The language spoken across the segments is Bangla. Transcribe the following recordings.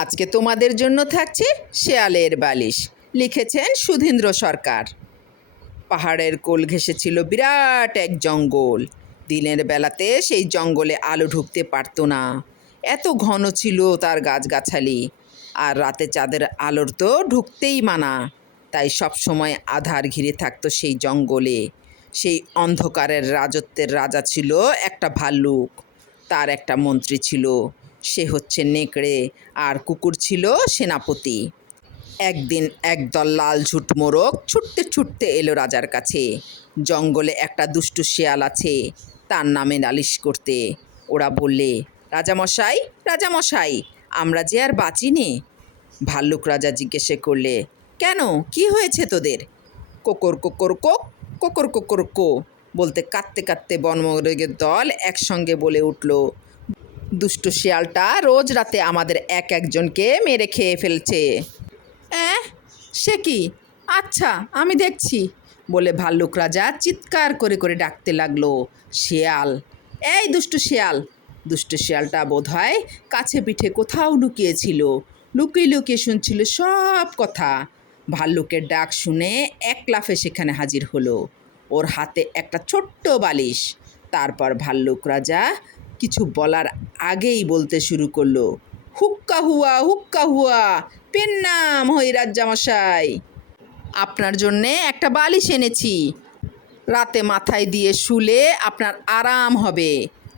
আজকে তোমাদের জন্য থাকছে শেয়ালের বালিশ। লিখেছেন সুধীন্দ্র সরকার। পাহাড়ের কোল ঘেঁষেছিল বিরাট এক জঙ্গল। দিনের বেলাতে সেই জঙ্গলে আলো ঢুকতে পারতো না। এত ঘন ছিল তার গাছগাছালি। আর রাতে চাঁদের আলোর তো ঢুকতেই মানা। তাই সব সময় আধার ঘিরে থাকতো সেই জঙ্গলে। সেই অন্ধকারের রাজত্বের রাজা ছিল একটা ভাল্লুক। তার একটা মন্ত্রী ছিল। সে হচ্ছে নেকড়ে, আর কুকুর ছিল সেনাপতি। একদিন একদল লাল ঝুট মোরগ ছুটতে ছুটতে এলো রাজার কাছে। জঙ্গলে একটা দুষ্টু শেয়াল আছে, তার নামে নালিশ করতে। ওরা বললে, রাজামশাই রাজামশাই, আমরা যে আর বাঁচি নে ভাল্লুক রাজা জিজ্ঞেসে করলে, কেন? কি হয়েছে তোদের? কোকর কোকর, কোক, কোকর কোকর, কো, বলতে কাঁদতে কাঁদতে বনমোরগের দল একসঙ্গে বলে উঠল দুষ্টু শিয়ালটা রোজ রাতে আমাদের এক একজনকে মেরে খেয়ে ফেলছে। অ্যাঁ? সে কি? আচ্ছা আমি দেখছি, বলে ভাল্লুক রাজা চিৎকার করে করে ডাকতে লাগল, শিয়াল। এই দুষ্টু শিয়াল! দুষ্টু শিয়ালটা বোধ হয় কাছে পিঠে কোথাও লুকিয়েছিল, লুকিয়ে লুকিয়ে শুনছিল সব কথা। ভাল্লুকের ডাক শুনে এক লাফে সেখানে হাজির হলো। ওর হাতে একটা ছোট্ট বালিশ। তারপর ভাল্লুক রাজা কিছু বলার আগেই বলতে শুরু করল, হুক্কা হুয়া হুক্কা হুয়া, পেন নাম, হই রাজ্জামশাই। আপনার জন্যে একটা বালিশ এনেছি। রাতে মাথায় দিয়ে শুলে আপনার আরাম হবে।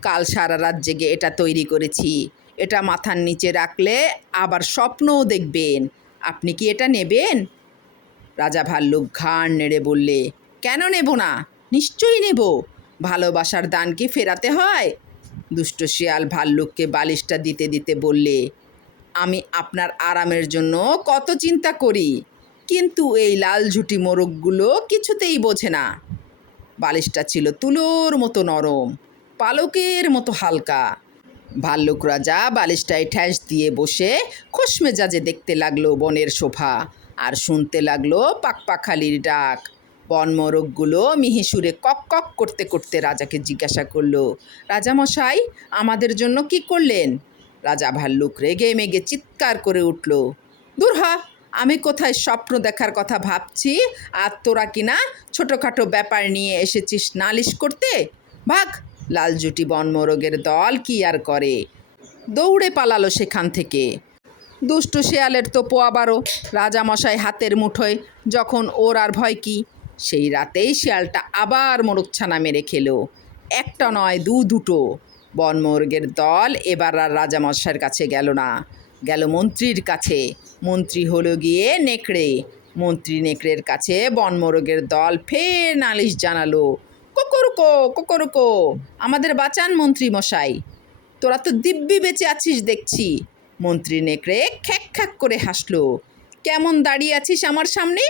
কাল সারা রাত জেগে এটা তৈরি করেছি। এটা মাথার নিচে রাখলে আবার স্বপ্নও দেখবেন। আপনি কি এটা নেবেন? রাজা ভাল্লুক ঘাড় নেড়ে বললে, কেন নেব না? নিশ্চয়ই নেব। ভালোবাসার দান কি ফেরাতে হয়। দুষ্ট শিয়াল ভাল্লুককে বালিশটা দিতে দিতে বললে, আমি আপনার আরামের জন্য কত চিন্তা করি, কিন্তু এই লাল ঝুটি মোরগগুলো কিছুতেই বোঝে না। বালিশটা ছিল তুলোর মতো নরম, পালকের মতো হালকা। ভাল্লুক রাজা বালিশটায় ঠ্যাস দিয়ে বসে খোশ মেজাজে দেখতে লাগল বনের শোভা, আর শুনতে লাগল পাকপাখালির ডাক। বনমোরগগুলো মিহি সুরে কক কক করতে করতে রাজাকে জিজ্ঞাসা করল, রাজামশাই, আমাদের জন্য কি করলেন? রাজা ভাল্লুক রেগে মেগে চিৎকার করে উঠল দূর হ আমি কোথায় স্বপ্ন দেখার কথা ভাবছি? আর তোরা কিনা ছোটোখাটো ব্যাপার নিয়ে এসেছিস নালিশ করতে? ভাগ, লাল জুটি বনমোরগের দল কি আর করে? দৌড়ে পালালো সেখান থেকে। দুষ্টু শেয়ালের তো পোয়াবারও রাজামশাই হাতের মুঠোয়, যখন ওর আর ভয় কি? সেই রাতেই শিয়ালটা আবার মোরগছানা মেরে খেলো। একটা নয়, দু দুটো। বনমোরগের দল এবার আর রাজামশাইয়ের কাছে গেল না। গেল মন্ত্রীর কাছে। মন্ত্রী হলো গিয়ে নেকড়ে। মন্ত্রী নেকড়ের কাছে বনমোরগের দল ফের নালিশ জানালো, কোকরুকো কোকরুকো, আমাদের বাঁচান মন্ত্রী মশাই। তোরা তো দিব্যি বেঁচে আছিস দেখছি। মন্ত্রী নেকড়ে খ্যাক খ্যাক করে হাসলো, কেমন দাঁড়িয়ে আছিস আমার সামনে?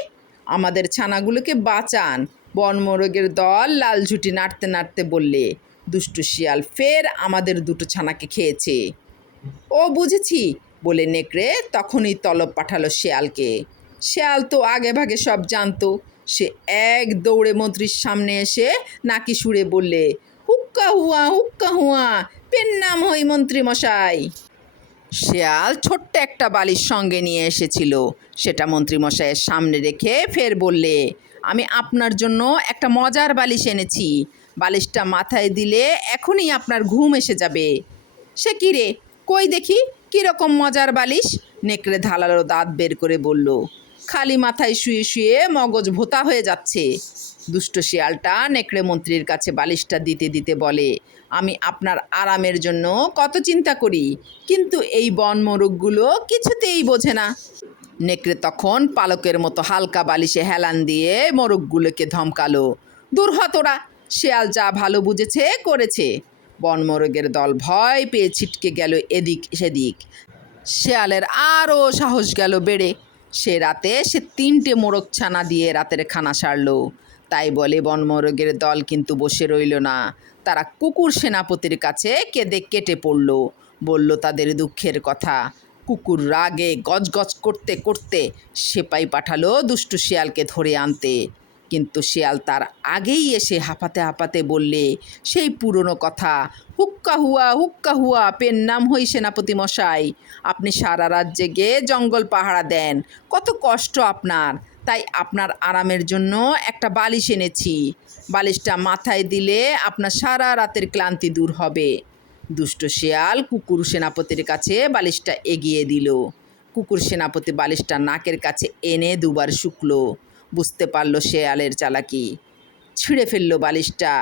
আমাদের ছানাগুলোকে বাঁচান। বনমোরগের দল লাল ঝুটি নাড়তে নাড়তে বললে, দুষ্টু শিয়াল ফের আমাদের দুটো ছানাকে খেয়েছে। ও, বুঝেছি, বলে নেকড়ে তখনই তলব পাঠালো শেয়ালকে। শেয়াল তো আগে ভাগে সব জানতো। সে এক দৌড়ে মন্ত্রীর সামনে এসে নাকি সুরে বললে, হুক্কা হুয়া হুক্কা হুয়া, পেন নাম হই মন্ত্রী মশাই। শেয়াল ছোট্ট একটা বালিশ সঙ্গে নিয়ে এসেছিল। সেটা মন্ত্রীমশাইয়ের সামনে রেখে ফের বললে, আমি আপনার জন্য একটা মজার বালিশ এনেছি। বালিশটা মাথায় দিলে এখনই আপনার ঘুম এসে যাবে। সে কী রে? কই দেখি? কীরকম মজার বালিশ? নেকড়ে ধালালো দাঁত বের করে বলল, খালি মাথায় শুয়ে শুয়ে মগজ ভোতা হয়ে যাচ্ছে। দুষ্ট শিয়ালটা নেকড়ে মন্ত্রীর কাছে বালিশটা দিতে দিতে বলে আমি আপনার আরামের জন্য কত চিন্তা করি। কিন্তু এই বন মোরগগুলো কিছুতেই বোঝে না। নেকড়ে তখন পালকের মতো হালকা বালিশে হেলান দিয়ে মোরগগুলোকে ধমকালো। দূর হ তোরা, শেয়াল যা ভালো বুঝেছে, করেছে। বনমোরগের দল ভয় পেয়ে ছিটকে গেল এদিক সেদিক। শেয়ালের আরও সাহস গেল বেড়ে। সে রাতে সে তিনটে মোরগ ছানা দিয়ে রাতের খানা সারল। তাই বলে বনমোরগের দল কিন্তু বসে রইল না। তারা কুকুর সেনাপতির কাছে কেঁদে কেটে পড়ল, বলল তাদের দুঃখের কথা। কুকুর রাগে গজগজ করতে করতে সেপাই পাঠালো দুষ্টু শিয়ালকে ধরে আনতে। কিন্তু শিয়াল তার আগেই এসে হাঁপাতে হাঁপাতে বললে, সেই পুরনো কথা, হুক্কা হুয়া হুক্কা হুয়া, পেন নাম হই সেনাপতি মশাই। আপনি সারা রাত জেগে জঙ্গল পাহারা দেন, কত কষ্ট আপনার। তাই আপনার আরামের জন্য একটা বালিশ এনেছি। বালিশটা মাথায় দিলে আপনার সারা রাতের ক্লান্তি দূর হবে। দুষ্ট শেয়াল কুকুর সেনাপতির কাছে বালিশটা এগিয়ে দিল। কুকুর সেনাপতি বালিশটা নাকের কাছে এনে দুবার শুকল। বুঝতে পারল শেয়ালের চালাকি। ছিঁড়ে ফেলল বালিশটা।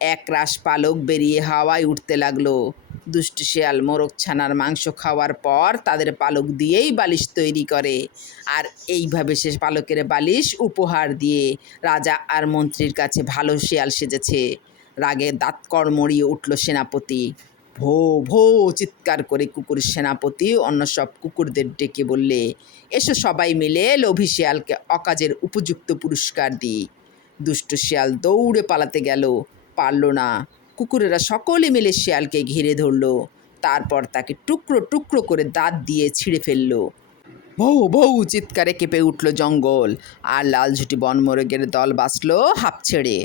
এক রাস পালক বেরিয়ে হাওয়ায় উঠতে লাগল। দুষ্ট শেয়াল মোরগ ছানার মাংস খাওয়ার পর তাদের পালক দিয়েই বালিশ তৈরি করে। আর এইভাবে সে পালকের বালিশ উপহার দিয়ে রাজা আর মন্ত্রীর কাছে ভালো শেয়াল সেজেছে। রাগে দাঁত কড়মড়িয়ে উঠল সেনাপতি। ভো ভো, চিৎকার করে কুকুর সেনাপতি অন্য সব কুকুরদের ডেকে বললে, এসো সবাই মিলে লোভী শিয়ালকে অকাজের উপযুক্ত পুরস্কার দিই। দুষ্ট শিয়াল দৌড়ে পালাতে গেল। পারল না। কুকুরেরা সকলে মিলে শেয়ালকে ঘিরে ধরল। তারপর তাকে টুকরো টুকরো করে দাঁত দিয়ে ছিঁড়ে ফেলল। বউ বউ, চিৎকারে কেঁপে উঠল জঙ্গল। আর লালঝুটি বনমোরগের দল বাঁচল হাঁপ ছেড়ে।